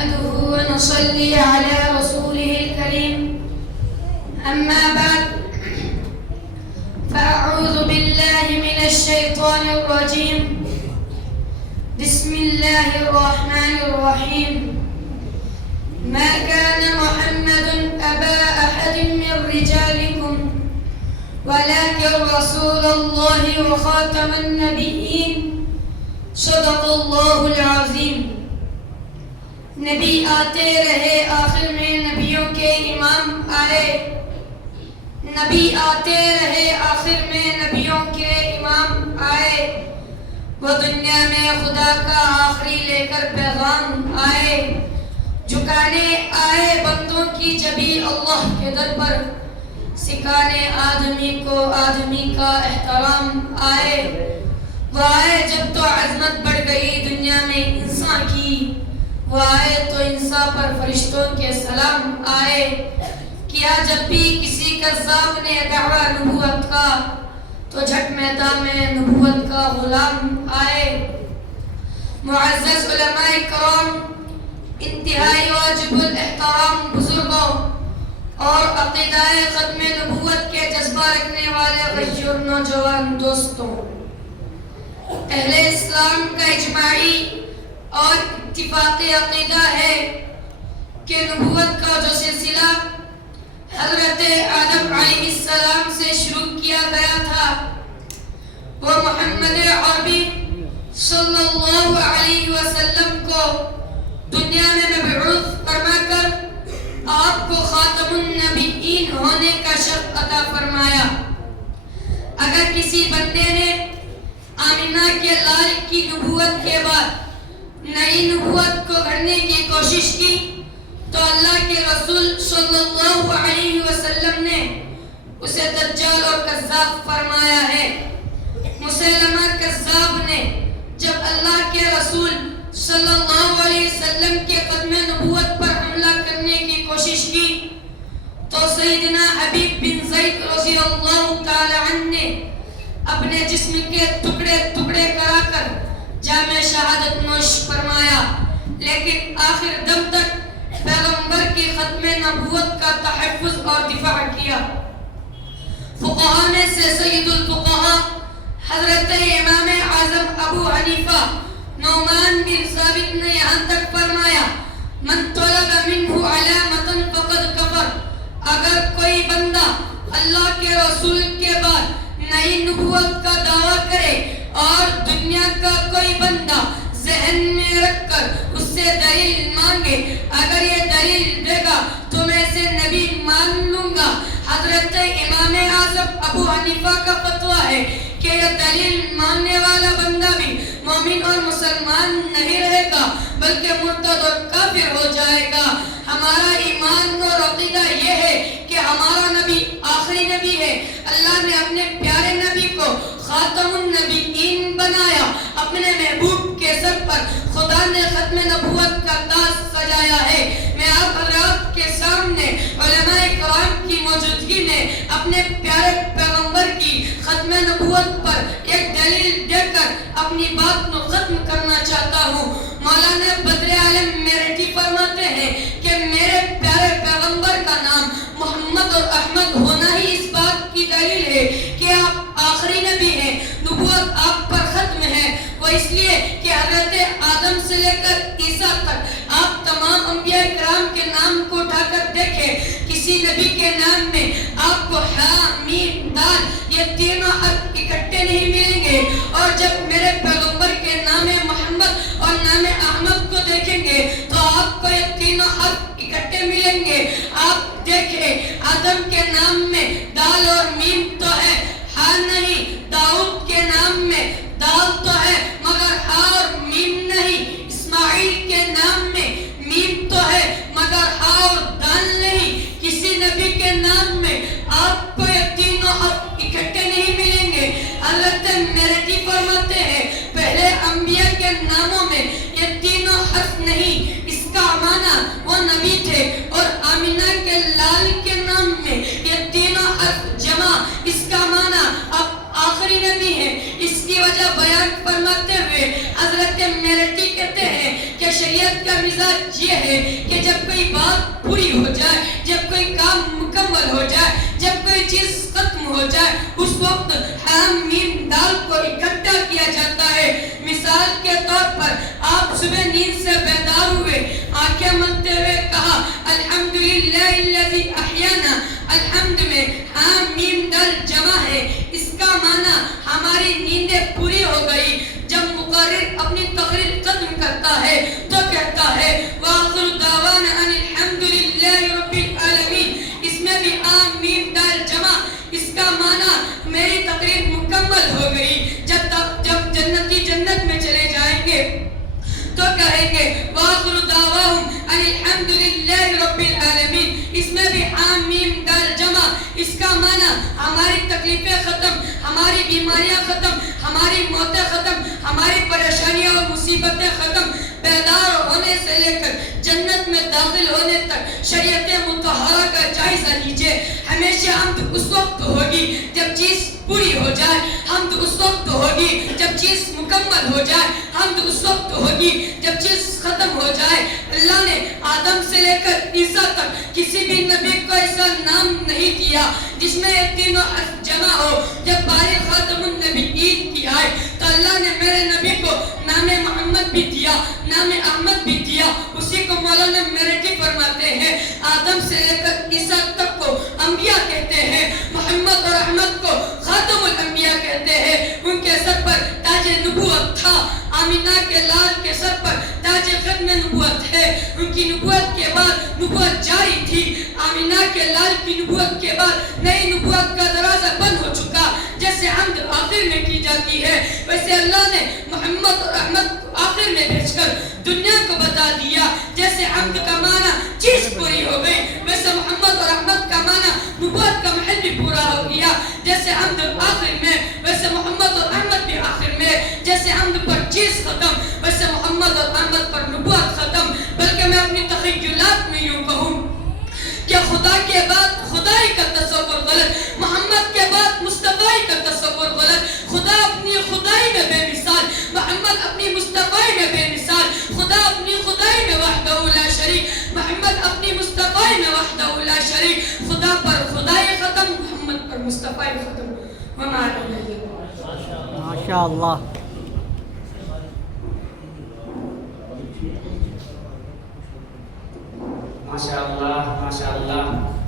نحمده ونصلي على رسوله الكريم أما بعد فأعوذ بالله من الشيطان الرجيم بسم الله الرحمن الرحيم ما كان محمد أبا أحد من رجالكم ولكن رسول الله وخاتم النبيين صدق الله العظيم. نبی آتے رہے آخر میں نبیوں کے امام آئے. نبی آتے رہے آخر میں نبیوں کے امام آئے. وہ دنیا میں خدا کا آخری لے کر پیغام آئے. جھکانے آئے بندوں کی جبی اللہ کے در پر. سکھانے آدمی کو آدمی کا احترام آئے. وہ آئے جب تو عظمت بڑھ گئی دنیا میں انسان کی. وہ آئے تو انسان پر فرشتوں کے سلام آئے. کیا جب بھی کسی کذاب نے دعویٰ نبوت کا تو جھٹ میدان میں نبوت کا غلام آئے. معزز علماء کرام، انتہائی واجب الاحترام بزرگوں اور عقیدہ ختم نبوت کے جذبہ رکھنے والے غیور نوجوان دوستوں، اہل اسلام کا اجماعی اور اتفاقی عقیدہ ہے کہ نبوت کا جو سلسلہ حضرت آدم علیہ السلام سے شروع کیا گیا تھا وہ محمد عربی صلی اللہ علیہ وسلم کو دنیا میں مبعوث فرما کر آپ کو خاتم النبیین ہونے کا شرف عطا فرمایا. اگر کسی بندے نے آمینہ کے لال کی نبوت کے بعد نئی نبوت کو گھڑنے کی کوشش کی تو اللہ کے رسول صلی اللہ علیہ وسلم نے اسے دجال اور کذاب فرمایا ہے. مسیلمہ کذاب نے جب اللہ کے رسول صلی اللہ علیہ وسلم کے ختم نبوت پر حملہ کرنے کی کوشش کی تو سیدنا حبیب بن زید رضی اللہ تعالی عنہ نے اپنے جسم کے ٹکڑے ٹکڑے کرا کر جام شہادت نوش فرمایا، لیکن آخر دم تک پیغمبر کی ختم نبوت کا تحفظ اور دفاع کیا. فقہاء میں سے سید الفقہاء حضرت امام اعظم ابو حنیفہ نعمان بن ثابت نے یہاں تک فرمایا من طلب منہ علامتا فقد کفر. اگر کوئی بندہ اللہ کے رسول کے بعد نئی نبوت کا دعویٰ کرے اور دنیا کا کوئی بندہ ذہن میں رکھ کر اس سے دلیل مانگے، اگر یہ دلیل دے گا تو میں اسے نبی مان لوں گا. حضرت امام اعظم ابو حنیفہ کا فتویٰ ہے کہ یہ دلیل ماننے والا بندہ بھی مومن اور مسلمان نہیں رہے گا بلکہ مرتد اور کافر ہو جائے گا. ہمارا ایمان اور عقیدہ یہ ہے کہ ہمارا نبی آخری نبی ہے. اللہ نے اپنے پیارے نبی کو خاتم النبیین بنایا. اپنے محبوب کے سر پر خدا نے ختم نبوت کا تاج سجایا ہے. میں آپ حضرات کے سامنے علماء کرام کی موجودگی میں اپنے پیارے پیغمبر کی ختم نبوت پر ایک دلیل دے کر اپنی بات کو ختم کرنا چاہتا ہوں. مولانا بدر عالم میرٹھی فرماتے ہیں کہ میرے پیارے پیغمبر کا نام محمد اور احمد ہونا ہی اس بات کی دلیل ہے کہ آپ آخری نبی ہیں. نبوت آپ پر ختم ہے وہ اس لیے کہ حضرت آدم سے لے کر عیسیٰ تک آپ تمام انبیاء کرام کے نام کو اٹھا کر دیکھیں، کسی نبی کے نام میں آپ کو ہا میم دال یہ تینوں حرف اکٹھے نہیں ملیں گے. اور جب میرے پیغمبر کے نام محمد اور نام احمد کو دیکھیں گے تو آپ کو یہ تینوں حرف اکٹھے ملیں گے. آپ دیکھیں آدم کے نام میں دال اور میم تو ہے، ہاں نہیں. داؤد کے نام میں دال تو ہے مگر ہاں اور میم نہیں. اسماعیل کے نام میں میم تو ہے مگر ہاں اور دال نہیں. کسی نبی کے نام میں آپ کو یہ تینوں حرف اکٹھے نہیں ملیں گے. حضرت میرٹھی فرماتے ہیں پہلے انبیاء کے ناموں میں یہ تینوں حرف نہیں. اس کا معنی وہ نبی تھے. اور آمینہ کے لال کے نام میں یہ تینوں حرف جمع، اس کا معنی اب آخری نبی ہے. اس کی وجہ بیان فرماتے ہوئے حضرت میرٹھی کہتے ہیں کہ شریعت کا مزاج یہ ہے کہ جب کوئی بات پوری ہو جائے، جب کوئی کام مکمل ہو جائے، جب کوئی چیز ختم ہو جائے، اس وقت حرام میم دال کو اکٹھا کیا جاتا ہے۔ مثال کے طور پر آپ صبح نیند سے بیدار ہوئے، آنکھیں ملتے ہوئے کہا الحمدللہ الذی احیانا، الحمد میں حرام میم دال جمع ہے، اس کا معنی ہماری نیندیں پوری ہو گئی۔ جب مقرر اپنی تقریر ختم کرتا ہے تو کہتا ہے وآخر دعوانا ان الحمدللہ رب العالمین، اس میں بھی حرام میم دال جمع، اس کا معنی میری تقریر مکمل ہو گئی۔ جب جنتی جنت میں چلے جائیں گے تو کہیں گے وآخر دعواہم ان الحمدللہ رب العالمین، اس میں بھی حرام میم دال جمع، اس کا معنی ہماری تکلیفیں ختم، ہماری بیماریاں ختم، ہماری موتیں ختم، ہماری پریشانیاں اور مصیبتیں ختم۔ بیدار ہونے سے لے کر جنت میں داخل ہونے تک شریعت مطہرہ کا جائزہ لیجئے۔ ہمیشہ حمد اس وقت ہوگی جب چیز پوری ہو جائے، حمد اس وقت ہوگی جب چیز مکمل ہو جائے، حمد اس وقت ہوگی جب چیز ختم ہو جائے۔ اللہ نے آدم سے لے کر عیسیٰ تک کسی بھی نبی کو ایسا نام نہیں دیا جس میں یہ تینوں حرف جمع ہو۔ جب باری خاتم النبیین کی آئے تو اللہ نے میرے نبی کو نام محمد بھی دیا، نام احمد بھی دیا۔ اسی کو مولانا میرٹھی فرماتے ہیں آدم سے لے کر عیسیٰ تک کو انبیاء کہتے ہیں، محمد اور احمد کو خاتم الانبیاء کہتے ہیں۔ ان کے سر پر تاج نبوت تھا، آمینہ کے لال کے سر پر تاج ختم نبوت ہے۔ ان کی نبوت کے بعد نبوت جاری تھی، آمینہ کے لال کی نبوت کے بعد نئی نبوت کا دروازہ بند ہو چکا۔ جیسے حمد آخر میں کی جاتی ہے ویسے اللہ نے محمد اور احمد کو آخر میں بھیج کر دنیا کو بتا دیا۔ جیسے حمد کا معنی چیز پوری ہو گئی، ویسے محمد اور احمد کا معنی نبوت کا محل بھی پورا ہو گیا۔ جیسے حمد آخر میں ویسے محمد اور احمد بھی آخر میں۔ جیسے حمد پر چیز ختم ویسے محمد اور احمد پر نبوت ختم۔ بلکہ میں اپنی تخیلات میں یوں کہوں کہ خدا کے بعد خدائی کا تصور غلط، محمد کے بعد مصطفی کا تصور غلط۔ خدا اپنی خدائی میں بے مثال، محمد اپنی مصطفی میں بے مثال۔ خدا اپنی خدائی میں وحدہ لا شریک، محمد اپنی مصطفی میں وحدہ لا شریک۔ خدا پر خدائی ختم، محمد پر مصطفی ختم۔ وما علیہ ماشاءاللہ۔ ماشاءاللہ ماشاءاللہ۔